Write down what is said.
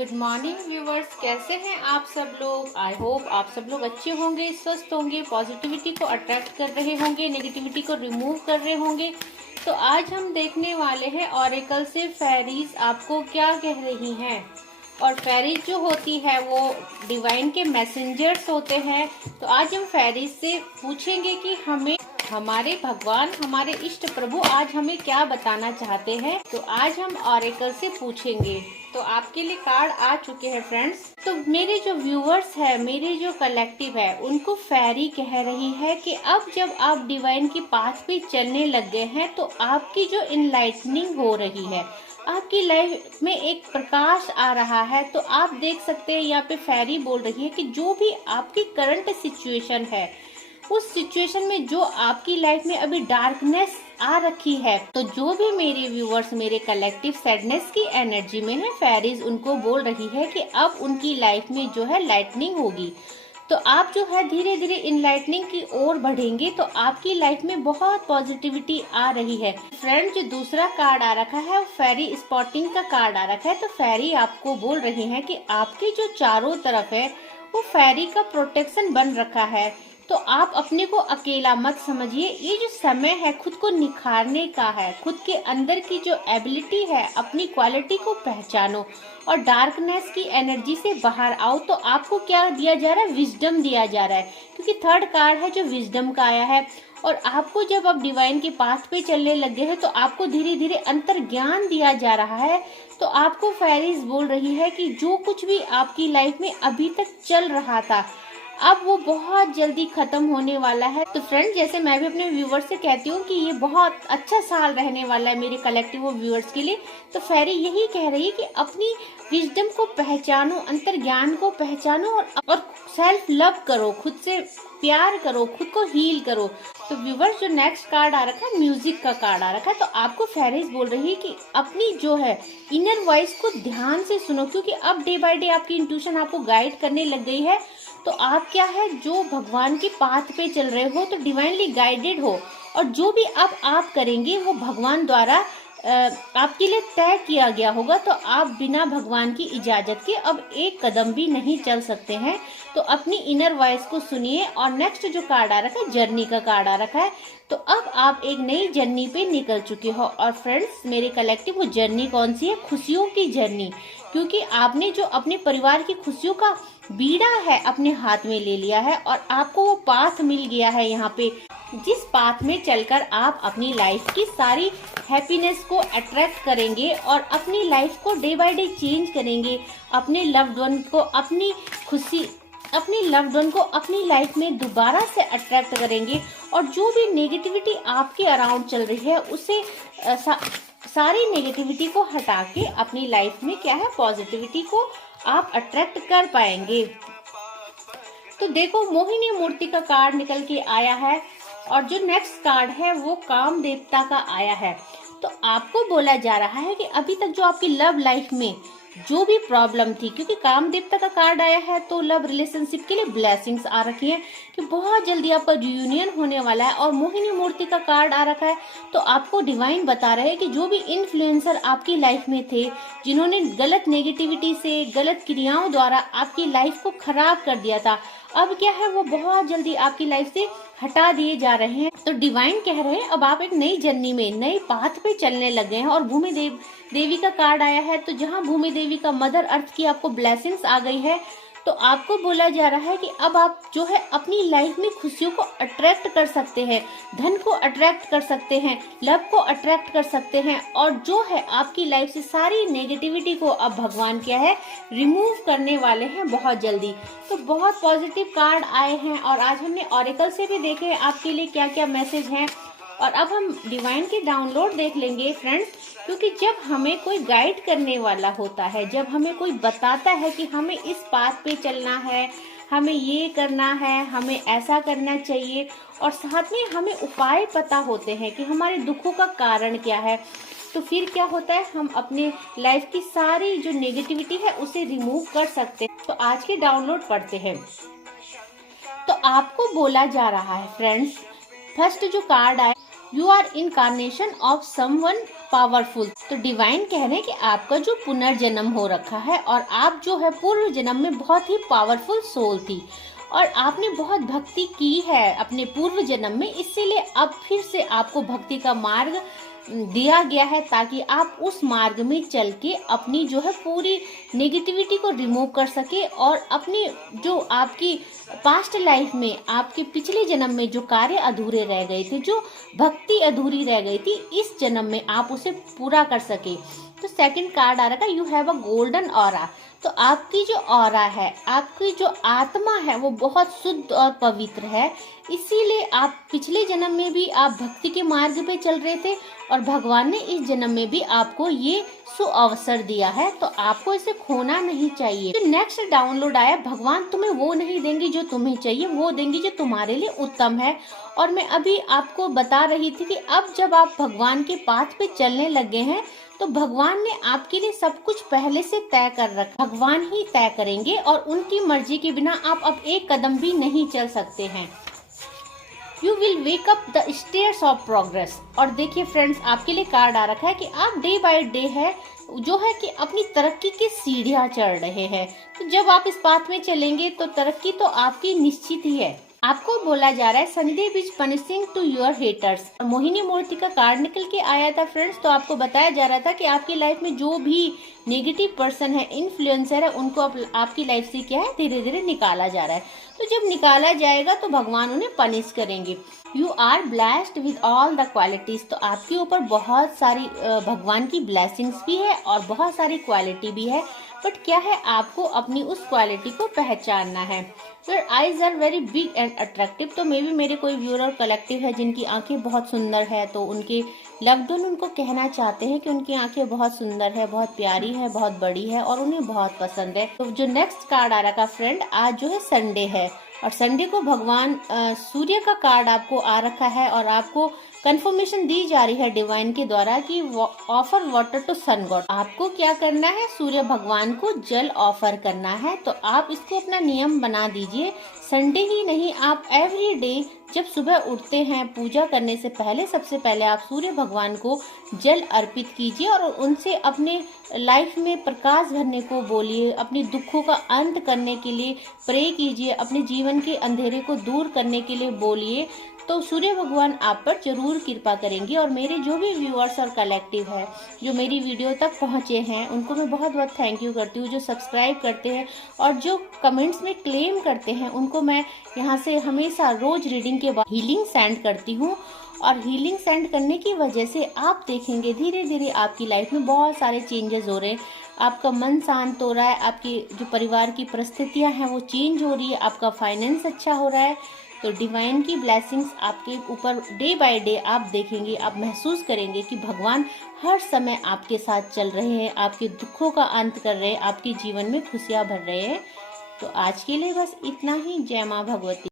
Good morning viewers, कैसे हैं आप सब लोग। आई होप आप सब लोग अच्छे होंगे, स्वस्थ होंगे, पॉजिटिविटी को अट्रैक्ट कर रहे होंगे, नेगेटिविटी को रिमूव कर रहे होंगे। तो आज हम देखने वाले हैं ऑरेकल से फेरीज आपको क्या कह रही हैं। और फेरीज जो होती है वो डिवाइन के मैसेंजर्स होते हैं। तो आज हम फेरीज से पूछेंगे कि हमें हमारे भगवान, हमारे इष्ट प्रभु आज हमें क्या बताना चाहते हैं। तो आज हम ऑरेकल से पूछेंगे। तो आपके लिए कार्ड आ चुके हैं फ्रेंड्स। तो मेरे जो व्यूवर्स है, मेरे जो कलेक्टिव है, उनको फेरी कह रही है कि अब जब आप डिवाइन की पाथ पे चलने लग गए हैं तो आपकी जो इनलाइटनिंग हो रही है, आपकी लाइफ में एक प्रकाश आ रहा है। तो आप देख सकते हैं यहाँ पे फेरी बोल रही है कि जो भी आपकी करंट सिचुएशन है, उस सिचुएशन में जो आपकी लाइफ में अभी डार्कनेस आ रखी है, तो जो भी मेरे व्यूअर्स मेरे कलेक्टिव सैडनेस की एनर्जी में है, फेरीज उनको बोल रही है कि अब उनकी लाइफ में जो है लाइटनिंग होगी। तो आप जो है धीरे धीरे इनलाइटनिंग की ओर बढ़ेंगे। तो आपकी लाइफ में बहुत पॉजिटिविटी आ रही है। फ्रेंड, जो दूसरा कार्ड आ रखा है वो फेरी स्पॉटिंग का कार्ड आ रखा है। तो फेरी आपको बोल रही है कि आपके जो चारों तरफ है वो फेरी का प्रोटेक्शन बन रखा है। तो आप अपने को अकेला मत समझिए। ये जो समय है खुद को निखारने का है, खुद के अंदर की जो एबिलिटी है, अपनी क्वालिटी को पहचानो और डार्कनेस की एनर्जी से बाहर आओ। तो आपको क्या दिया जा रहा है? विजडम दिया जा रहा है, क्योंकि थर्ड कार्ड है जो विजडम का आया है। और आपको जब आप डिवाइन के पाथ पे चलने लगे हैं तो आपको धीरे धीरे अंतर ज्ञान दिया जा रहा है। तो आपको फेरीज बोल रही है कि जो कुछ भी आपकी लाइफ में अभी तक चल रहा था, अब वो बहुत जल्दी खत्म होने वाला है। तो फ्रेंड, जैसे मैं भी अपने व्यूअर्स से कहती हूँ कि ये बहुत अच्छा साल रहने वाला है मेरे कलेक्टिव व्यूअर्स के लिए। तो फेरी यही कह रही है कि अपनी विजडम को पहचानो, अंतर ज्ञान को पहचानो और सेल्फ लव करो, खुद से प्यार करो, खुद को हील करो। तो व्यूअर्स, जो नेक्स्ट कार्ड आ रखा है म्यूजिक का कार्ड आ रखा है। तो आपको फेरीज बोल रही है कि अपनी जो है इनर वॉइस को ध्यान से सुनो, क्योंकि अब डे बाय डे आपकी इंट्यूशन आपको गाइड करने लग गई है। तो आप क्या है, जो भगवान के पाथ पे चल रहे हो तो डिवाइनली गाइडेड हो, और जो भी अब आप करेंगे वो भगवान द्वारा आपके लिए तय किया गया होगा। तो आप बिना भगवान की इजाजत के अब एक कदम भी नहीं चल सकते हैं। तो अपनी इनर वॉइस को सुनिए। और नेक्स्ट जो कार्ड आ रखा है जर्नी का कार्ड आ रखा है। तो अब आप एक नई जर्नी पे निकल चुके हो। और फ्रेंड्स, मेरे कलेक्टिव, वो जर्नी कौन सी है? खुशियों की जर्नी। क्योंकि आपने जो अपने परिवार की खुशियों का बीड़ा है अपने हाथ में ले लिया है, और आपको वो पाथ मिल गया है यहाँ पे, जिस पाथ में चलकर आप अपनी लाइफ की सारी हैप्पीनेस को अट्रैक्ट करेंगे और अपनी लाइफ को डे बाय डे चेंज करेंगे। अपने लव्ड वन को, अपनी खुशी, अपनी लव्ड वन को अपनी लाइफ में दोबारा से अट्रैक्ट करेंगे। और जो भी नेगेटिविटी आपके अराउंड चल रही है उसे सारी नेगेटिविटी को हटा के अपनी लाइफ में क्या है, पॉजिटिविटी को आप अट्रैक्ट कर पाएंगे। तो देखो, मोहिनी मूर्ति का कार्ड निकल के आया है। और जो नेक्स्ट कार्ड है वो काम देवता का आया है। तो आपको बोला जा रहा है कि अभी तक जो आपकी लव लाइफ में जो भी प्रॉब्लम थी, क्योंकि काम देवता का कार्ड आया है तो लव रिलेशनशिप के लिए ब्लेसिंग्स आ रखी हैं कि बहुत जल्दी आपका रियूनियन होने वाला है। और मोहिनी मूर्ति का कार्ड आ रखा है। तो आपको डिवाइन बता रहे हैं कि जो भी इन्फ्लुएंसर आपकी लाइफ में थे, जिन्होंने गलत नेगेटिविटी से, गलत क्रियाओं द्वारा आपकी लाइफ को खराब कर दिया था, अब क्या है, वो बहुत जल्दी आपकी लाइफ से हटा दिए जा रहे हैं। तो डिवाइन कह रहे हैं अब आप एक नई जर्नी में, नई पाथ पे चलने लगे हैं। और भूमि देवी का कार्ड आया है। तो जहाँ भूमि देवी का मदर अर्थ की आपको ब्लेसिंग्स आ गई है, तो आपको बोला जा रहा है कि अब आप जो है अपनी लाइफ में खुशियों को अट्रैक्ट कर सकते हैं, धन को अट्रैक्ट कर सकते हैं, लव को अट्रैक्ट कर सकते हैं। और जो है आपकी लाइफ से सारी नेगेटिविटी को अब भगवान क्या है, रिमूव करने वाले हैं बहुत जल्दी। तो बहुत पॉजिटिव कार्ड आए हैं। और आज हमने ऑरेकल से भी देखे आपके लिए क्या क्या मैसेज हैं। और अब हम डिवाइन के डाउनलोड देख लेंगे फ्रेंड्स, क्योंकि जब हमें कोई गाइड करने वाला होता है, जब हमें कोई बताता है कि हमें इस पाथ पे चलना है, हमें ये करना है, हमें ऐसा करना चाहिए, और साथ में हमें उपाय पता होते हैं कि हमारे दुखों का कारण क्या है, तो फिर क्या होता है, हम अपने लाइफ की सारी जो नेगेटिविटी है उसे रिमूव कर सकते हैं। तो आज के डाउनलोड पढ़ते हैं। तो आपको बोला जा रहा है फ्रेंड्स, फर्स्ट जो कार्ड आया you are incarnation of someone powerful. तो डिवाइन कह रहे हैं कि आपका जो पुनर्जन्म हो रखा है और आप जो है पूर्व जन्म में बहुत ही पावरफुल सोल थी और आपने बहुत भक्ति की है अपने पूर्व जन्म में, इसीलिए अब फिर से आपको भक्ति का मार्ग दिया गया है ताकि आप उस मार्ग में चल के अपनी जो है पूरी नेगेटिविटी को रिमूव कर सके और अपनी जो आपकी पास्ट लाइफ में आपके पिछले जन्म में जो कार्य अधूरे रह गए थे, जो भक्ति अधूरी रह गई थी, इस जन्म में आप उसे पूरा कर सके। तो सेकंड कार्ड आ रहा है you have a golden aura. तो आपकी जो ऑरा है, आपकी जो आत्मा है वो बहुत शुद्ध और पवित्र है, इसीलिए आप पिछले जन्म में भी आप भक्ति के मार्ग पे चल रहे थे और भगवान ने इस जन्म में भी आपको ये सुअवसर दिया है, तो आपको इसे खोना नहीं चाहिए। तो नेक्स्ट डाउनलोड आया, भगवान तुम्हें वो नहीं देंगे जो तुम्हें चाहिए, वो देंगे जो तुम्हारे लिए उत्तम है। और मैं अभी आपको बता रही थी कि अब जब आप भगवान के पाथ पे चलने लगे हैं तो भगवान ने आपके लिए सब कुछ पहले से तय कर रखा, भगवान ही तय करेंगे और उनकी मर्जी के बिना आप अब एक कदम भी नहीं चल सकते हैं। You will wake up the stairs of progress. और देखिए फ्रेंड्स, आपके लिए कार्ड आ रखा है कि आप डे बाय डे है जो है कि अपनी तरक्की की सीढ़ियां चढ़ रहे हैं। तो जब आप इस पाथ में चलेंगे तो तरक्की तो आपकी निश्चित ही है। आपको बोला जा रहा है Sunday which punishing to your haters. Mohini Murthy का कार्ड निकल के आया था फ्रेंड्स, तो आपको बताया जा रहा था कि आपकी लाइफ में जो भी नेगेटिव पर्सन है, इन्फ्लुएंसर है, उनको आपकी लाइफ से क्या है धीरे धीरे निकाला जा रहा है। तो जब निकाला जाएगा तो भगवान उन्हें पनिश करेंगे। You are blessed with all the qualities. तो आपके ऊपर बहुत सारी भगवान की ब्लेसिंग्स भी है और बहुत सारी क्वालिटी भी है, बट क्या है आपको अपनी उस क्वालिटी को पहचानना है। Your eyes are very big and attractive. तो मे भी मेरे कोई व्यूअर और कलेक्टिव है जिनकी आंखें बहुत सुंदर है, तो उनके लव्ड वन उनको कहना चाहते हैं कि उनकी आंखें बहुत सुंदर है, बहुत प्यारी है, बहुत बड़ी है और उन्हें बहुत पसंद है। तो जो नेक्स्ट कार्ड आ रखा फ्रेंड, आज जो है संडे है और संडे को भगवान सूर्य का कार्ड आपको आ रखा है और आपको कंफर्मेशन दी जा रही है डिवाइन के द्वारा कि offer water to sun god. आपको क्या करना है, सूर्य भगवान को जल ऑफर करना है। तो आप इसको अपना नियम बना दीजिए। संडे ही नहीं, आप एवरी डे जब सुबह उठते हैं पूजा करने से पहले सबसे पहले आप सूर्य भगवान को जल अर्पित कीजिए और उनसे अपने लाइफ में प्रकाश भरने को बोलिए, अपने दुखों का अंत करने के लिए प्रे कीजिए, अपने जीवन के अंधेरे को दूर करने के लिए बोलिए। तो सूर्य भगवान आप पर जरूर कृपा करेंगे। और मेरे जो भी व्यूअर्स और कलेक्टिव है जो मेरी वीडियो तक पहुंचे हैं उनको मैं बहुत बहुत थैंक यू करती हूँ। जो सब्सक्राइब करते हैं और जो कमेंट्स में क्लेम करते हैं उनको मैं यहाँ से हमेशा रोज रीडिंग के बाद हीलिंग सेंड करती हूँ। और हीलिंग सेंड करने की वजह से आप देखेंगे धीरे धीरे आपकी लाइफ में बहुत सारे चेंजेस हो रहे हैं। आपका मन शांत हो रहा है, आपकी जो परिवार की परिस्थितियां हैं वो चेंज हो रही है, आपका फाइनेंस अच्छा हो रहा है। तो डिवाइन की ब्लेसिंग्स आपके ऊपर डे बाय डे आप देखेंगे, आप महसूस करेंगे कि भगवान हर समय आपके साथ चल रहे हैं, आपके दुखों का अंत कर रहे हैं, आपके जीवन में खुशियां भर रहे हैं। तो आज के लिए बस इतना ही। जय माँ भगवती।